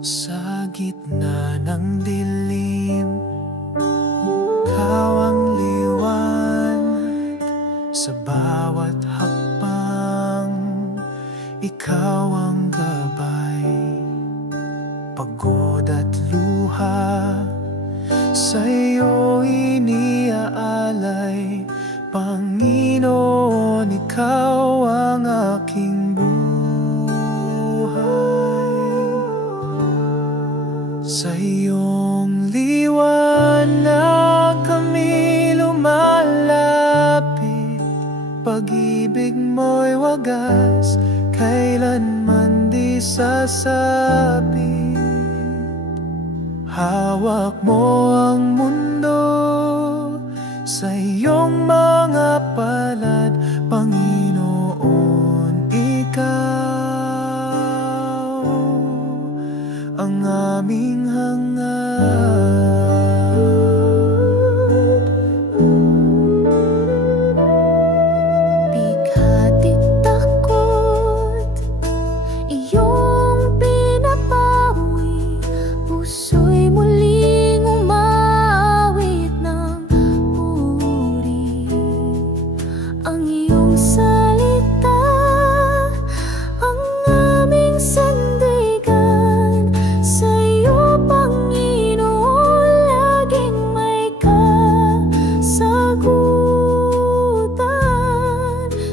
Sa gitna ng dilim, ikaw ang liwanag. Sa bawat hakbang, ikaw ang gabay. Pagod at luha, sa'yo iniaalay. Panginoon, ikaw ang aking buhay. Sa iyong liwanag kami lumalapit. Pag-ibig mo'y wagas, kailanman di sasabit. Hawak mo ang mundo sa iyong mga palad, Panginoon, ikaw ang aming hangad. Bigatit takot, iyong pinapawi. Puso'y muling umawit ng puri. Ang iyong salita, ang aming sandigan. Sa iyo, Panginoon, laging may kasagutan.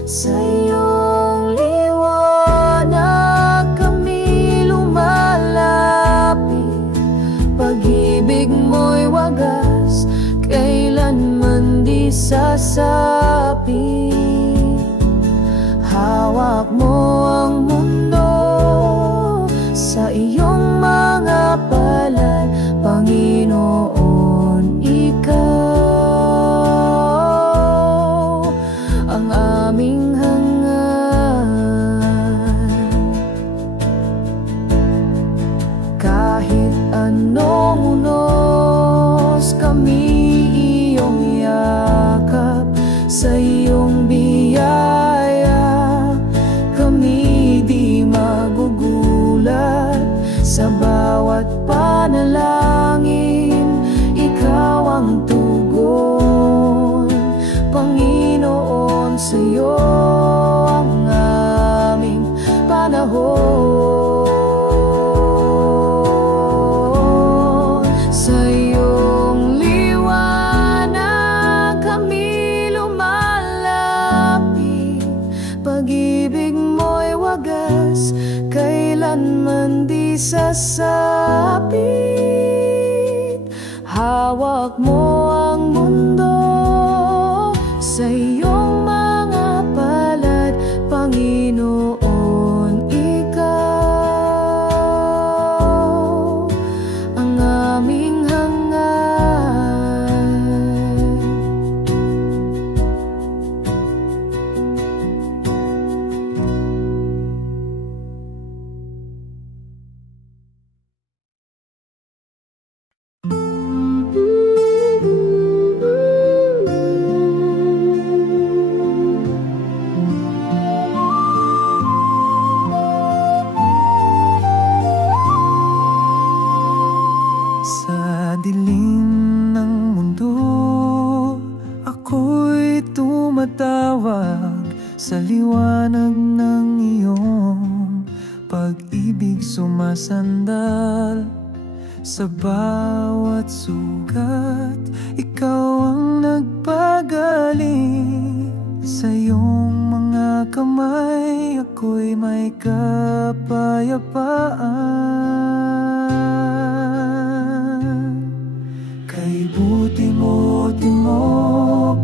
Sa iyong liwanag kami lumalapit. Pag-ibig mo'y wagas, kailanman di sasapit. Hawak mo ang mundo sa iyong mga palad, Panginoon, ikaw ang aming hangad. Kahit anong unos kami iyong yakap, sa iyong biyaya kami di magugulat. Sa bawat panalangin, ikaw ang tugon, Panginoon, sa iyo ang aming panahon. Sa iyong liwanag kami lumalapit. Pag-ibig mo'y wagas, kailanman di sasapit. Hawak mo ang mundo sa iyong mga palad, Panginoon, ikaw ang aming hangad. Sa dilim ng mundo, ako'y tumatawag sa liwanag ng iyong pag-ibig sumasandal. Sa bawat sugat, ikaw ang nagpagaling. Sa iyong mga kamay, ako'y may kapayapaan. Kay buti mo,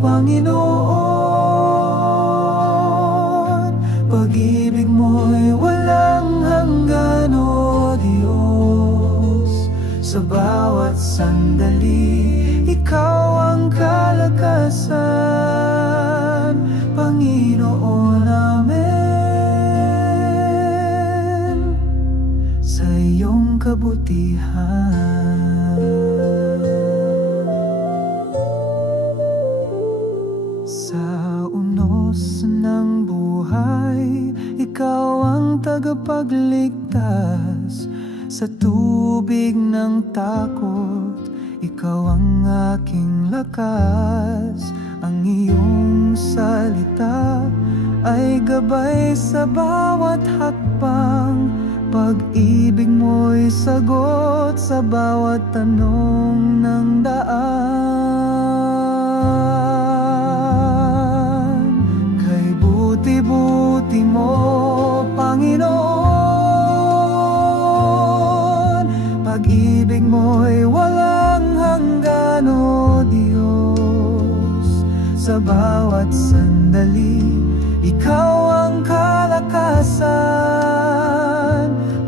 Panginoon, pag-ibig mo'y walang hanggan, o Diyos. Sa bawat sandali, ikaw ang kalakasan, Panginoon, kabutihan. Sa unos ng buhay, ikaw ang tagapagligtas. Sa tubig ng takot, ikaw ang aking lakas. Ang iyong salita ay gabay sa bawat hakbang. Pag-ibig mo'y sagot sa bawat tanong ng daan. Kay buti-buti mo, Panginoon, pag-ibig mo'y walang hanggan, o Diyos. Sa bawat sandali, ikaw ang kalakasan,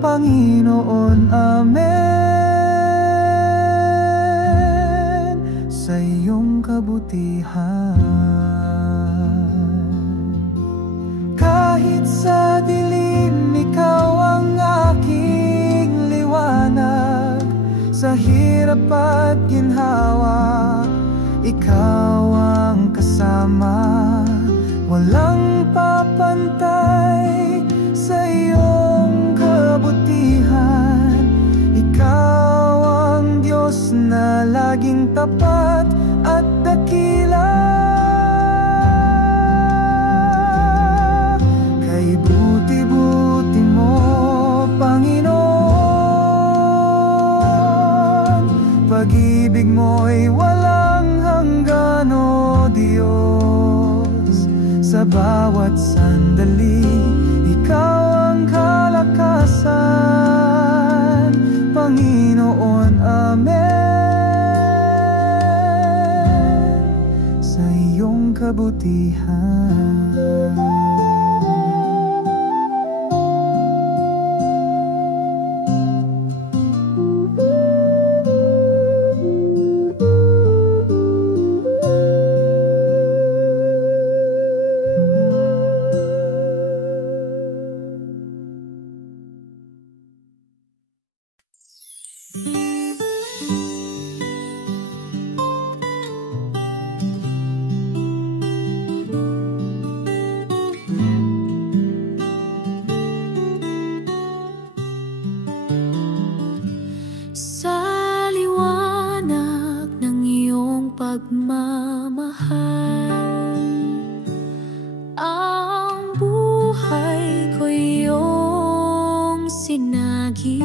Panginoon, amen. Sa iyong kabutihan, kahit sa dilim, ikaw ang aking liwanag. Sa hirap at ginhawa, ikaw ang kasama. Walang papantay sa iyong kabutihan. Ikaw ang Diyos na laging tapat at dakila. Kay buti-buti mo, Panginoon, pag-ibig mo'y walang hanggan, o Diyos. Sa bawat sandali, ikaw ang kalakasan, Panginoon, amen. Sa iyong kabutihan. Pagmamahal, ang buhay ko iyong sinagip.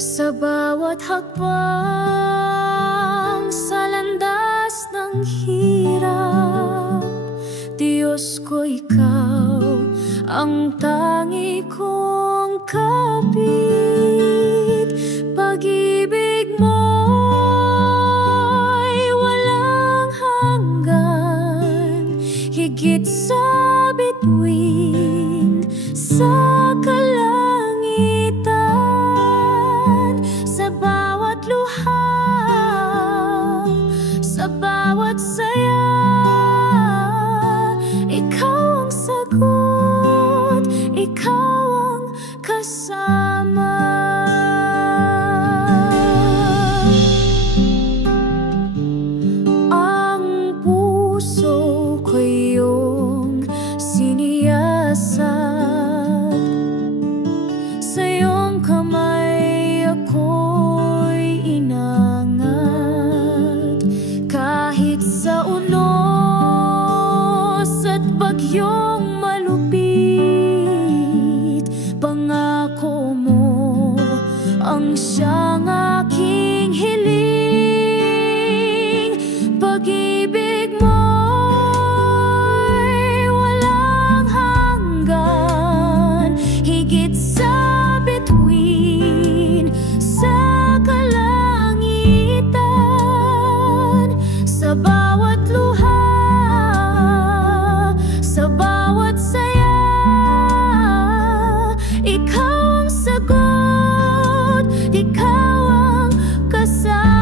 Sa bawat hakbang, sa landas ng hirap, Diyos ko, ikaw ang tangi kong kapit. Pag-ibig mo higit sa bituin sa kalangitan. Sa bawat luha, sa bawat saya, ikaw ang sagot, ikaw ang kasama. Ang puso ko'y siniyasat, sa iyong kamay ako'y inangat. Kahit sa unos at bagyong malupit, pangako mo ang siyang aking hiling. Pag-ibig mo higit sa bituin sa kalangitan. Sa bawat luha, sa bawat saya, ikaw ang sagot, ikaw ang kasama.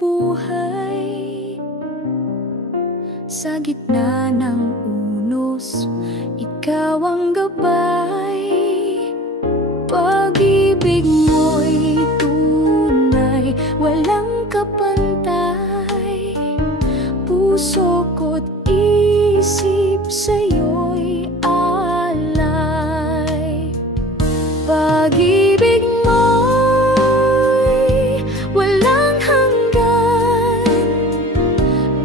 buhay. Sa gitna ng unos, ikaw ang gabay. Pag-ibig mo'y tunay, walang kapantay. Puso ko't isip sa'yo'y alay. Pag-ibig mo'y walang hanggan,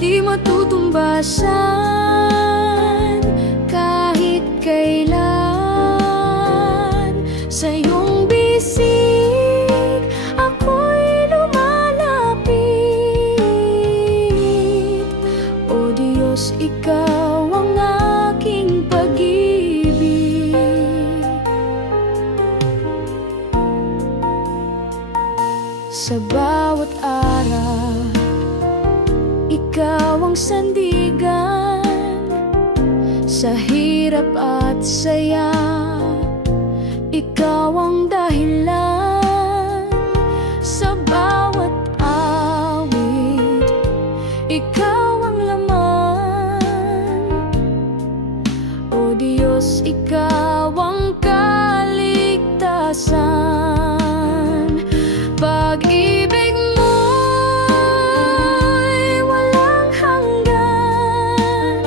di matutumbasan kahit kailan. Sa iyong bisig ako'y lumalapit. O Diyos, ikaw ang aking pag-ibig. Sa bawat araw, ikaw ang sandigan. Sa hirap at saya, ikaw ang dahilan. Sa bawat awit, ikaw ang laman. O Diyos, ikaw ang kaligtasan. Pag-ibig mo'y walang hanggan,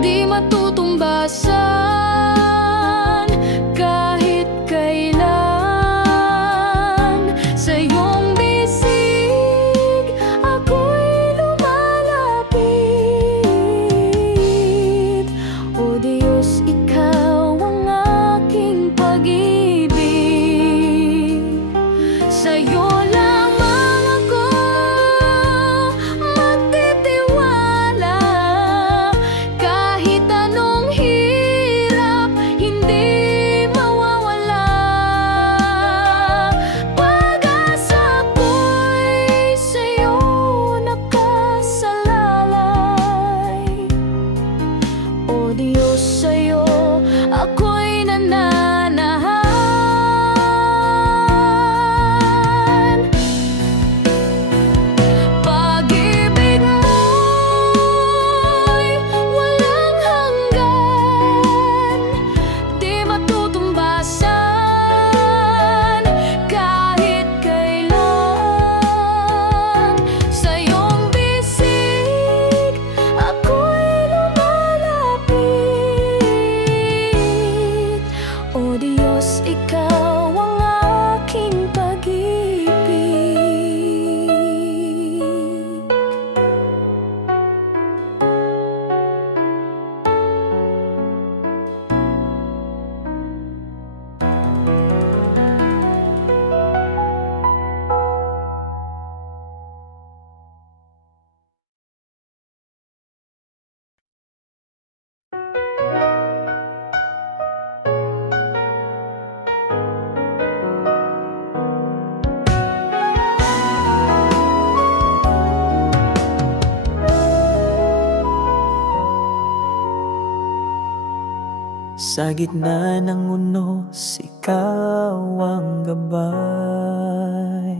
di matutumbasan kahit kailan. Sa iyong bisig ako'y lumalapit. O Diyos, ikaw ang aking pag-ibig. Sa'yo lamang ako magtitiwala. Kahit anong hirap, hindi mawawala. Pag-asa ko'y sa'yo nakasalalay. O Diyos, sa'yo ako'y nananahan. Pag-ibig mo'y walang hanggan, di matutumbasan kahit kailan. Sa iyong bisig ako'y lumalapit. O Diyos, ikaw ang aking pag-ibig. Sa gitna ng unos, ikaw ang gabay.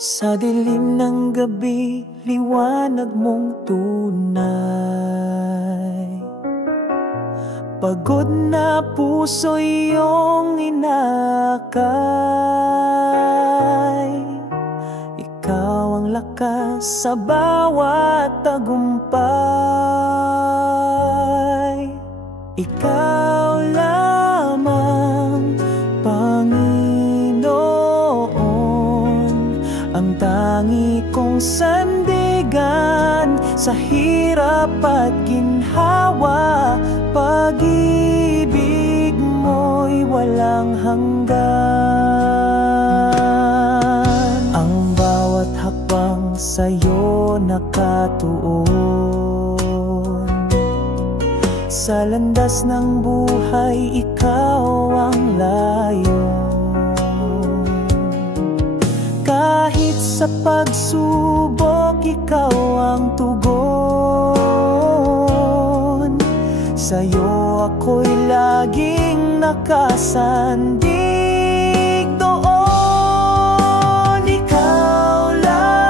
Sa dilim ng gabi, liwanag mong tunay. Pagod na puso iyong inakay. Ikaw ang lakas sa bawat tagumpay. Ikaw lamang, Panginoon, ang tangi kong sandigan sa hirap at ginhawa. Pag-ibig mo'y walang hanggan. Ang bawat hakbang sa'yo nakatuon. Sa landas ng buhay, ikaw ang layon. Kahit sa pagsubok, ikaw ang tugon. Sa'yo ako'y laging nakasandig doon. Ikaw lang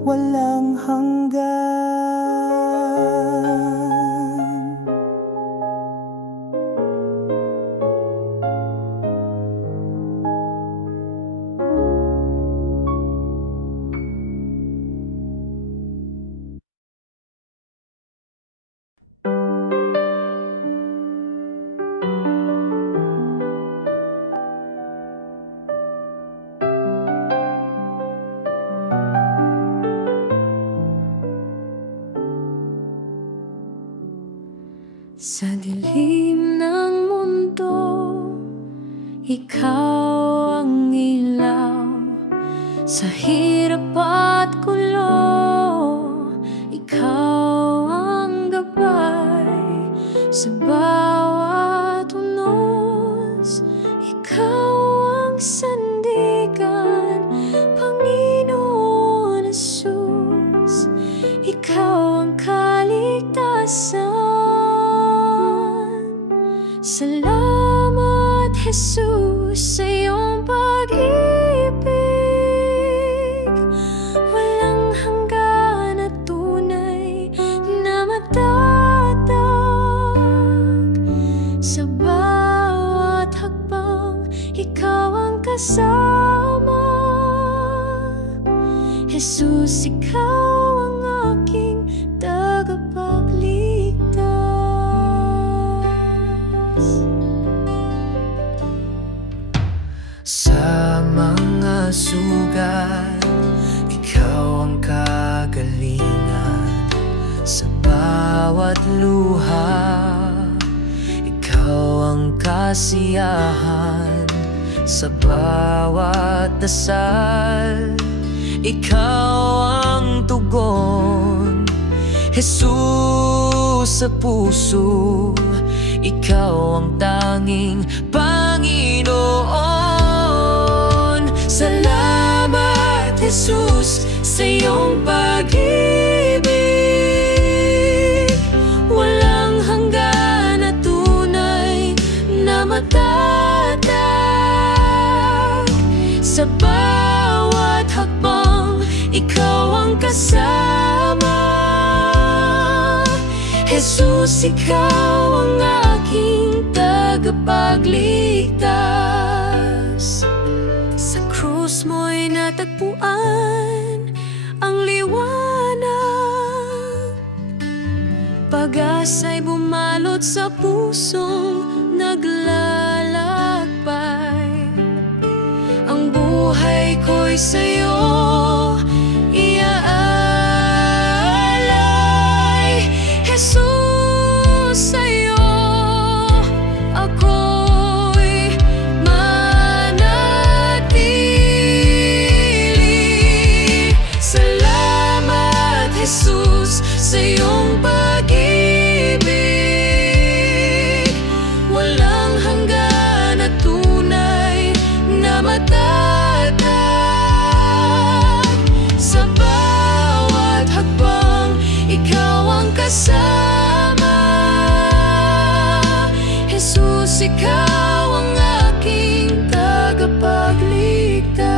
walang hanggan. Sa dilim ng mundo, ikaw ang ilaw. Sa hirap at gulo, ikaw ang gabay. Sa bawat unos, ikaw ang sandigan. Panginoon Jesus, ikaw ang kaligtasan. Salamat, Jesus, sa iyong pag-ibig. Walang hanggan at tunay na matatag. Sa bawat hakbang, ikaw ang kasama. Jesus, ikaw ang aking tagapagligtas. Sa mga sugat, ikaw ang kagalingan. Sa bawat luha, ikaw ang kasiyahan. Sa bawat dasal, ikaw ang tugon. Jesus, sa puso, ikaw ang tanging Panginoon. Salamat, Jesus, sa iyong pag-ibig. Walang hanggan at tunay na matatag. Sa bawat hakbang, ikaw ang kasama. Jesus, ikaw ang aking tagapagligtas. Sa krus mo'y natagpuan ang liwanag. Pag-asa'y bumalot sa pusong naglalakbay. Ang buhay ko'y sa'yo iaalay. Jesus, sa'yo ako'y manatili. Salamat, Jesus, sa iyong pag-ibig. Walang hanggan at tunay na matatag. Sa bawat hakbang, ikaw ang kasama. Jesus, ikaw ang aking tagapagligtas.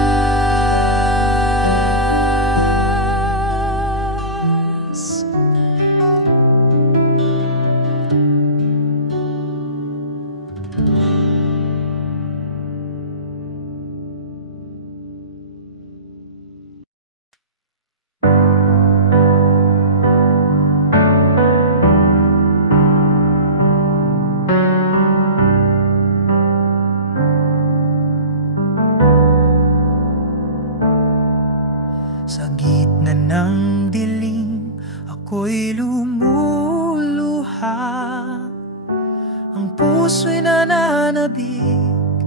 Sa gitna ng dilim, ako'y lumuluha. Ang puso'y nananabik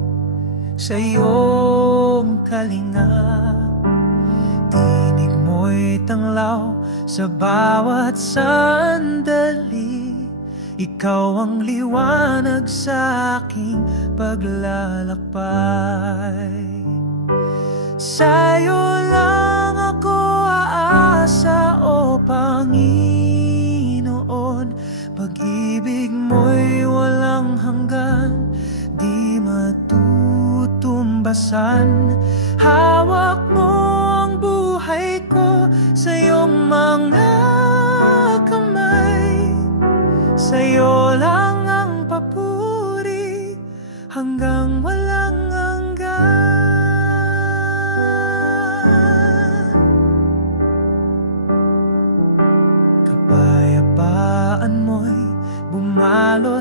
sa iyong kalinga. Tinig mo'y tanglaw sa bawat sandali. Ikaw ang liwanag sa aking paglalakbay. Sa'yo lang ako aasa, o Panginoon. Pag-ibig mo'y walang hanggan, di matutumbasan. Hawak mo ang buhay ko sa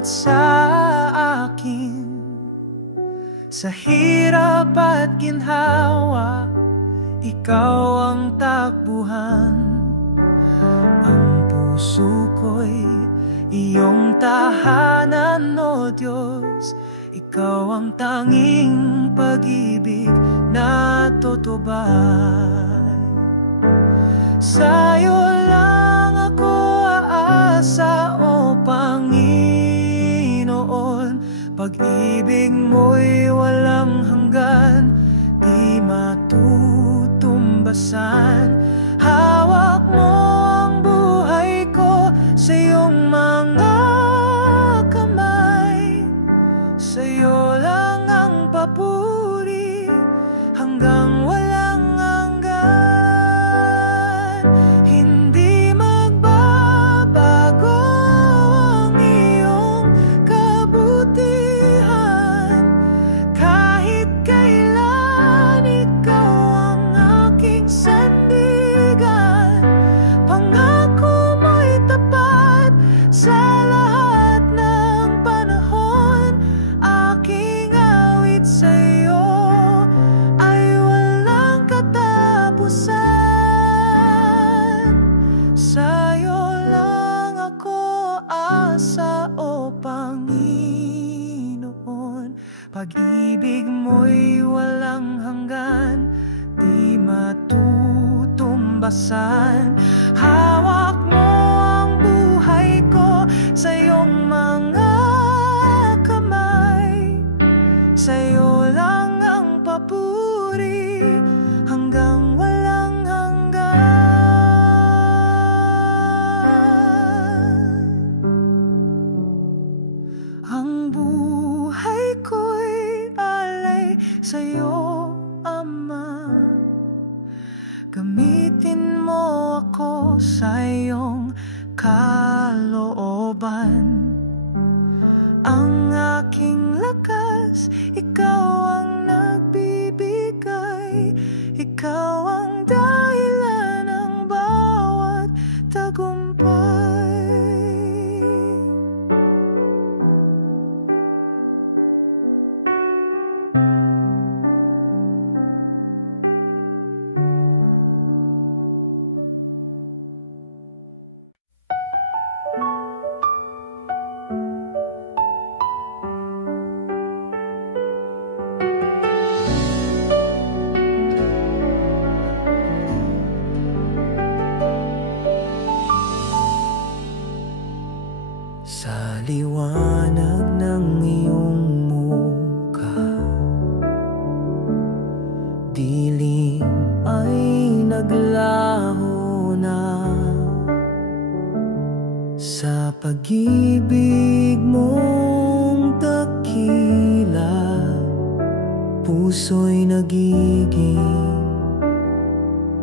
bawat sa akin. Sa hirap at ginhawa, ikaw ang takbuhan. Ang puso ko'y iyong tahanan, o Diyos. Ikaw ang tanging pag-ibig na tutubad. Sa'yo lang ako aasa, o Panginoon. Pag-ibig mo'y walang hanggan, di matutumbasan. Hawak mo ang buhay ko sa iyong mga kamay. Sa'yo lang ang papuri hanggang walang hanggan. Hindi magbabago ang iyong kabutihan. Kahit kailan ikaw ang aking sandigan. Pangako mo'y tapat sa lahat ng panahon. Aking awit sa'yo ay walang katapusan. Sa'yo lang ako aasa, o Panginoon. Pag-ibig mo'y walang hanggan, di matutumbasan. Hawak mo ang buhay ko sa iyong mga kamay. Sa'yo lang ang papuri hanggang walang hanggan. Ang buhay ko'y alay sa'yo, Ama. Gamitin mo ako sa iyong kalooban. Ang aking lakas, ikaw ang nagbibigay. Ikaw ang dahilan ng bawat tagumpay. Sa liwanag ng iyong mukha, dilim ay naglaho na. Sa pag-ibig mong dakila, puso'y nagiging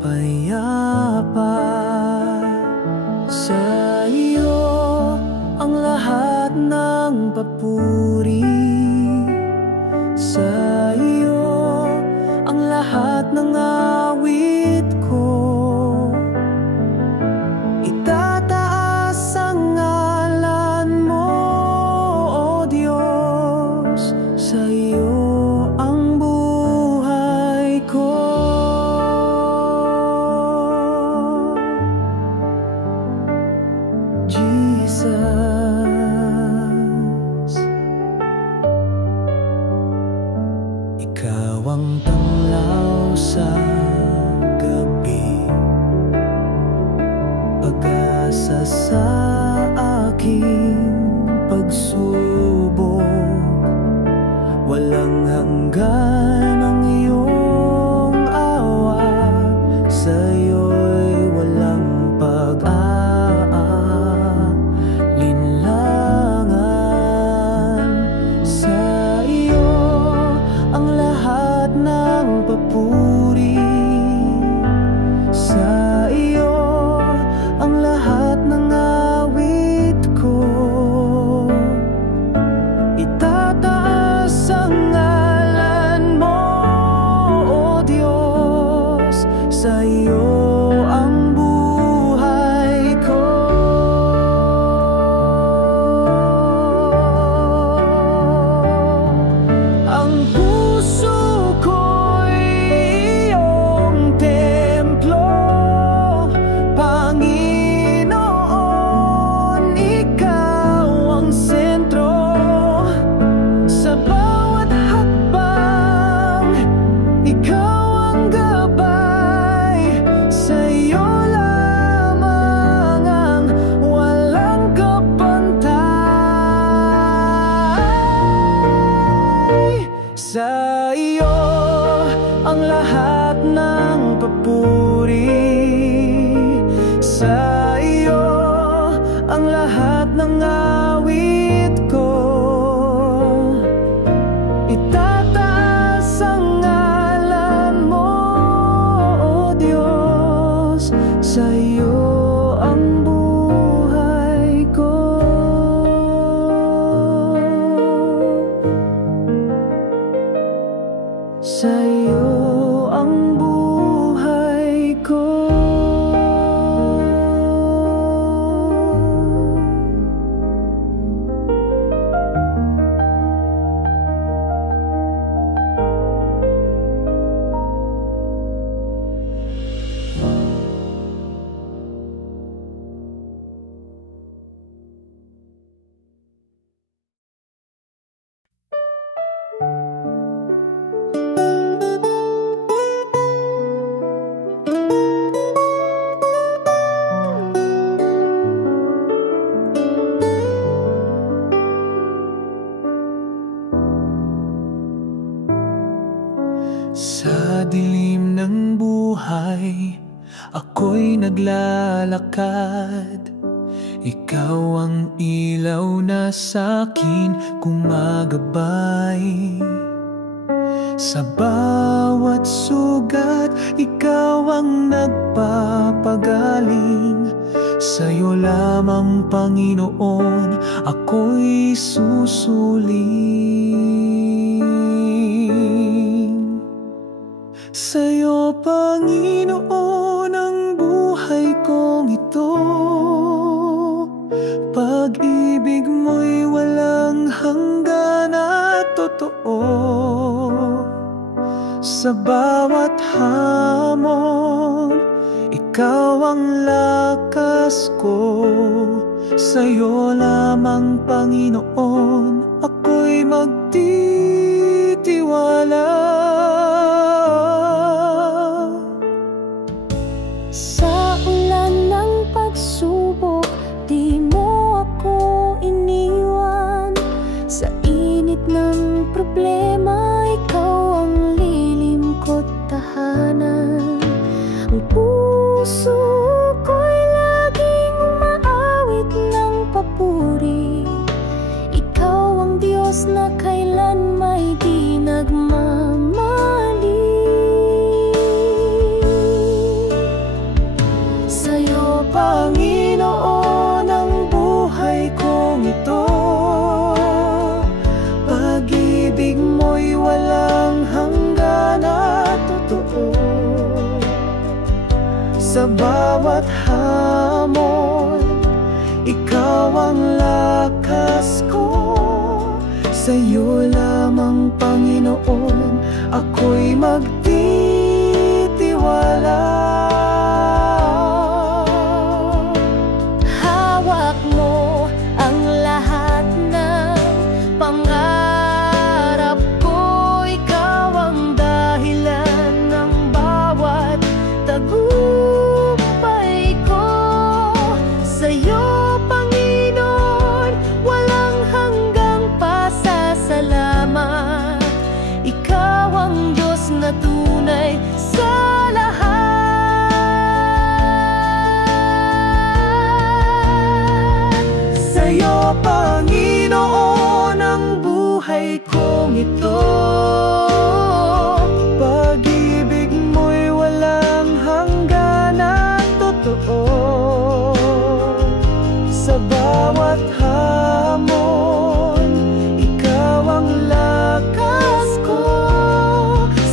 payapa. Sa iyo ang lahat ng papuri. Sa iyo ang lahat ng awit ko. Itataas ang ngalan mo, o Diyos. Sa iyo ang buhay ko. Jesus, ikaw ang tanglaw sa gabi, pag-asa sa aking pagsubok. Walang hanggan ang iyong awa, sa'yo'y walang pag-aalinlangan. Sa iyo ang lahat ng papuri. Sa iyo ang lahat ng awit ko. Itataas ang ngalan mo, o Diyos. Sa iyo ang buhay ko. ng papuri. Sa iyo ang lahat ng awit ko, itataas ang ngalan mo, O Diyos. Sa iyo ang buhay ko. Sa iyo ang buhay ko. Sa dilim ng buhay, ako'y naglalakad. Ikaw ang ilaw na sa'kin gumagabay. Sa bawat sugat, ikaw ang nagpapagaling. Sa'yo lamang, Panginoon, ako'y susuling. Sa'yo, Panginoon, ang buhay kong ito. Pag-ibig mo'y walang hanggan at totoo. Sa bawat hamon, ikaw ang lakas ko. Sa'yo lamang, Panginoon, ako'y magtitiwala. Sa ulan ng pagsubok, di mo ako iniwan. Sa init ng problema, ikaw ang lilim ko't tahanan. Ang puso ko'y laging umaawit ng papuri. Ikaw ang Diyos na kailan may di nagmamali. Sa'yo, Panginoon, ang buhay kong ito. Pag-ibig mo'y walang hanggan at totoo. Sa bawat hamon, ikaw ang lakas ko. Sa'yo lamang, Panginoon, ako'y magtitiwala. Hawak mo ang lahat ng pangarap ko. Ikaw ang dahilan ng bawat tagumpay ko. Sa'yo, Panginoon, walang hanggang pasasalamat. Ikaw ang Diyos na tunay sa lahat. Sa'yo, Panginoon, ang buhay kong ito. Pag-ibig mo'y walang hanggan at totoo. Sa bawat hamon, ikaw ang lakas ko.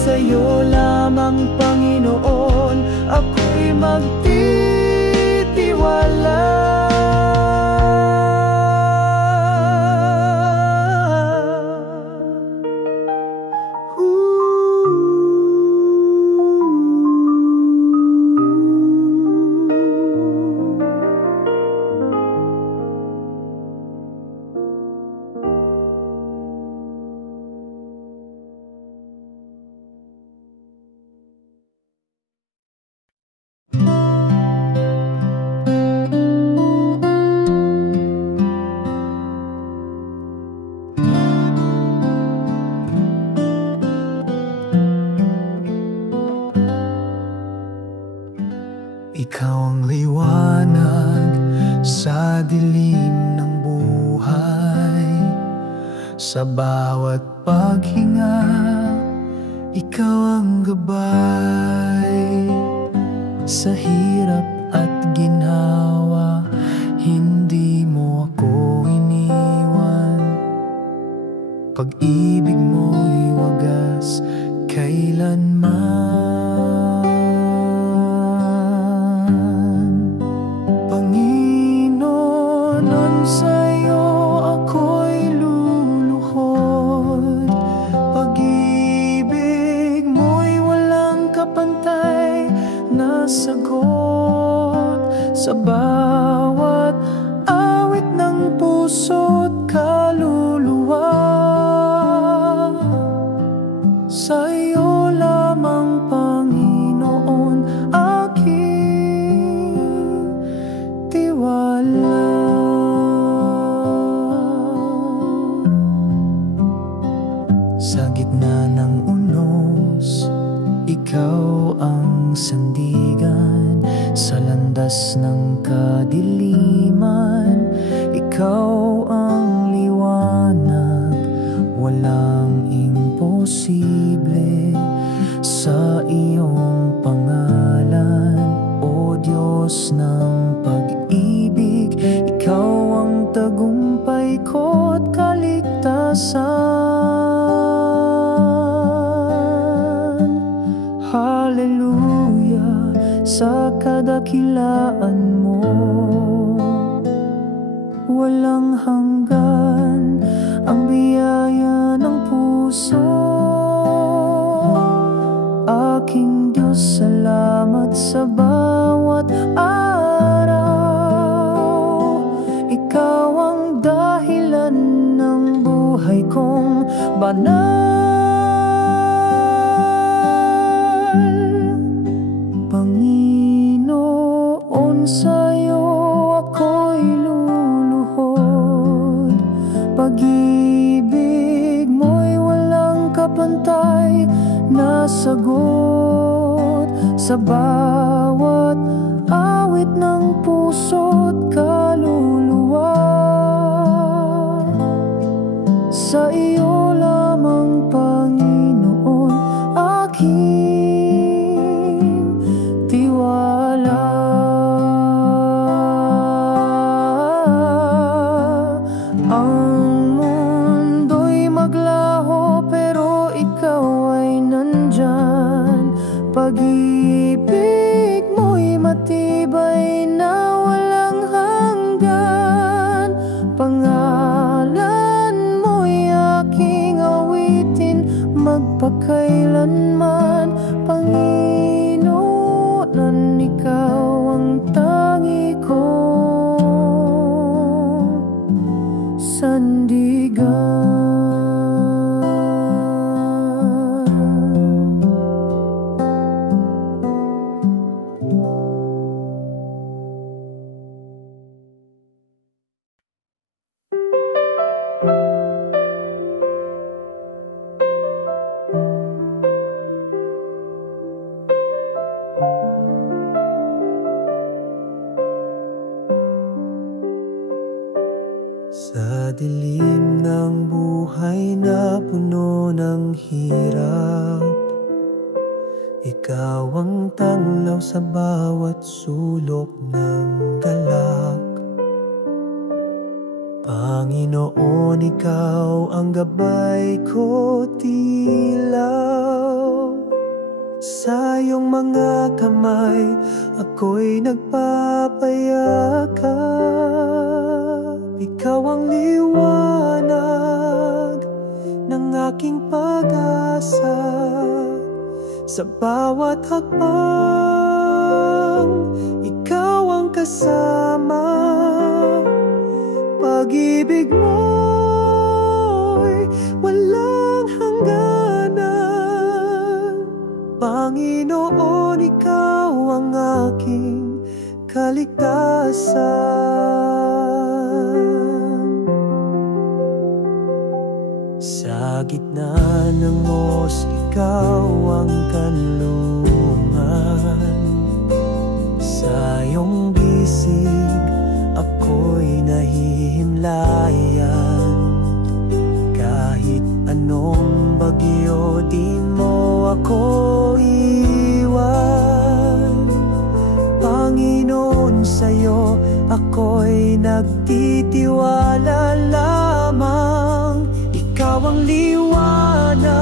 Sa'yo lamang, Panginoon, ako'y magtitiwala. Ikaw ang liwanag sa dilim ng buhay. Sa bawat paghinga, ikaw ang gabay. Sa hirap at ginhawa, hindi mo ako iniwan. Pag-ibig mo'y wagas kailanman. Sa'yo ako'y luluhod. Pag-ibig mo'y walang kapantay na sagot. Sa bawat awit ng puso't kaluluwa, sa'yo lamang Panginoon aking tiwala. Sa gitna ng unos, ikaw ang sandigan. Sa landas ng kadiliman, ikaw ang liwanag. Walang imposible sa iyong pangalan, O Diyos ng pag-ibig. Ikaw ang tagumpay ko't kaligtasan. Hallelujah sa kadakilaan mo. Walang hanggan ang biyaya ng puso. Aking Diyos, salamat sa bawat araw. Ikaw ang dahilan ng buhay kong banal. Panginoon, sa'yo ako'y luluhod. Pag-ibig mo'y walang kapantay na sagot. Sa bawat awit ng puso't kaluluwa, sa iyo lamang Panginoon aking tiwala. Ang mundo'y maglaho pero ikaw ay nandyan. Pag-ibig mo'y matibay na walang hanggan. Pangalan mo'y aking awitin magpakailanman. Panginoon, ikaw ang tangi kong sandigan. Sa dilim ng buhay na puno ng hirap, ikaw ang tanglaw sa bawat sulok ng galak. Panginoon, ikaw ang gabay ko, tilaw. Sa iyong mga kamay ako'y nagpapayakap. Ikaw ang liwanag ng aking pag-asa. Sa bawat hakbang, ikaw ang kasama. Pag-ibig mo'y walang hangganan. Panginoon, ikaw ang aking kaligtasan. Sa gitna ng ikaw ang kanlungan. Sa nagtitiwala lamang. Ikaw ang liwanag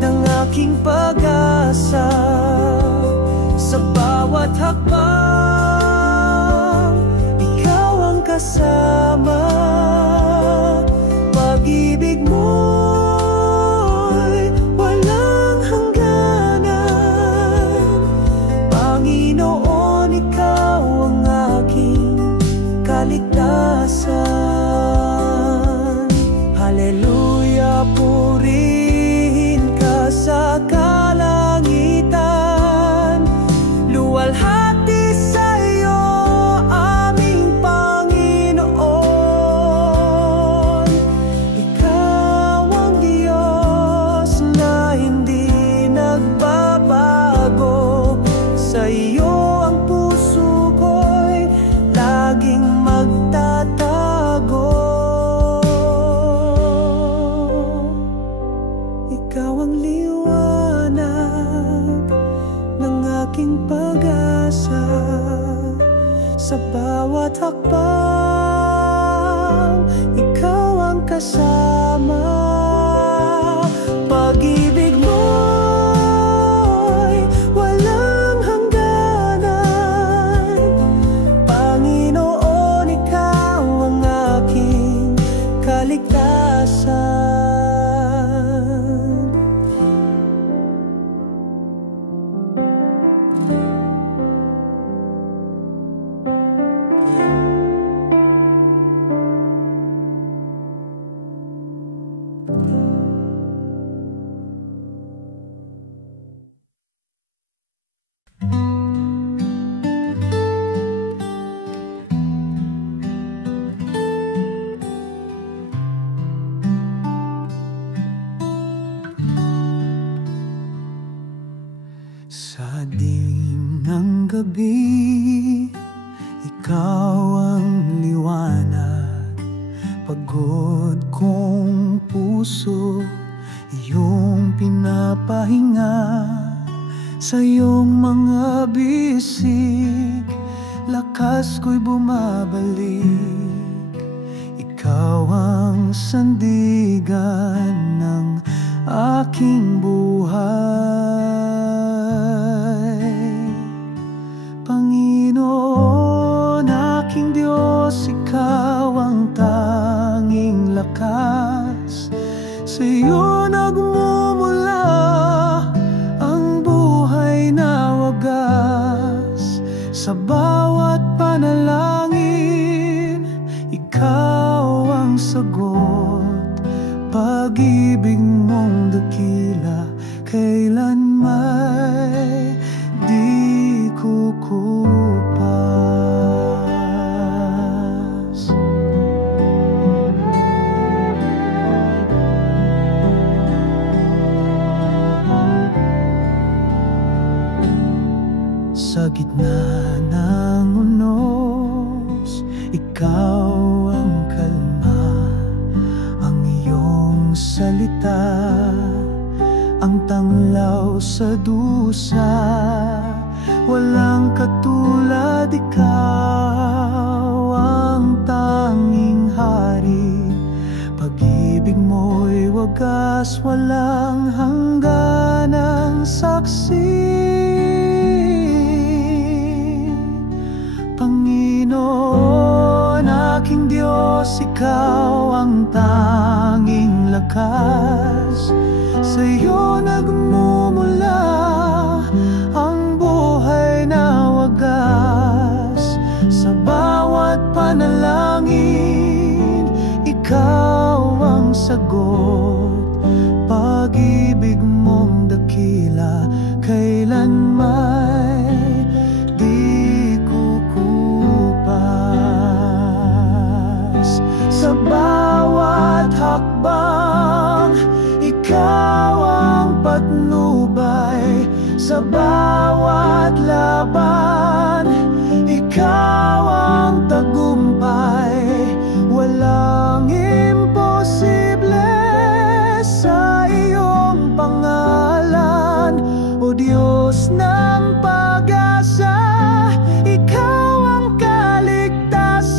ng aking pag-asa. Sa bawat hakbang, ikaw ang kasama. Pag-ibig mo'y walang hangganan. Panginoon, ikaw ang aking kaligtasan. Hallelujah, purihin ka sa kalangitan. Luwalhati sa iyo, aming Panginoon. Ikaw ang Diyos na hindi nagbabago. Sa iyo ang puso ko'y laging magtatago. Ikaw ang liwanag ng aking pag-asa. Sa bawat hakbang, ikaw ang kasama. Pag-ibig mo'y walang hangganan. Panginoon, ikaw ang aking kaligtasan. Sa dilim ng gabi, ikaw ang liwanag. Pagod kong puso, iyong pinapahinga. Sa iyong mga bisig, lakas ko'y bumabalik. Ikaw ang sandigan ng aking buhay. Panginoon, aking Diyos, ikaw ang tanging lakas. Sa iyo nagmumula ang buhay na wagas. Sa bawat panalangin, ikaw ang sagot. Pag-ibig mong dakila, kailan may di kukupas. Sa gitna ng unos, ikaw ang kalma. Ang iyong salita, ang tanglaw sa dusa. Walang katulad, ikaw ang tanging hari. Pag-ibig mo'y wagas, walang hangganang saksi. Panginoon, aking Diyos, ikaw ang tanging lakas. Sa iyo nagmumula ang buhay na wagas. Sa bawat panalangin, ikaw ang sagot. Pag-ibig mong dakila, kailan may di kukupas. Sa bawat hakbang, ikaw ang patnubay. Sa bawat laban, ikaw ang tagumpay. Walang imposible sa iyong pangalan, O Diyos ng pag-asa. Ikaw ang kaligtasan.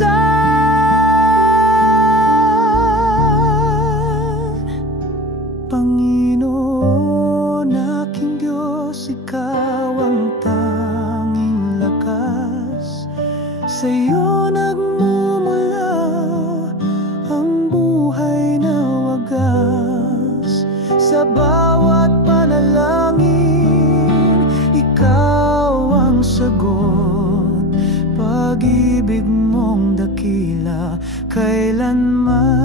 sagot. Pag-ibig mong dakila, kailanman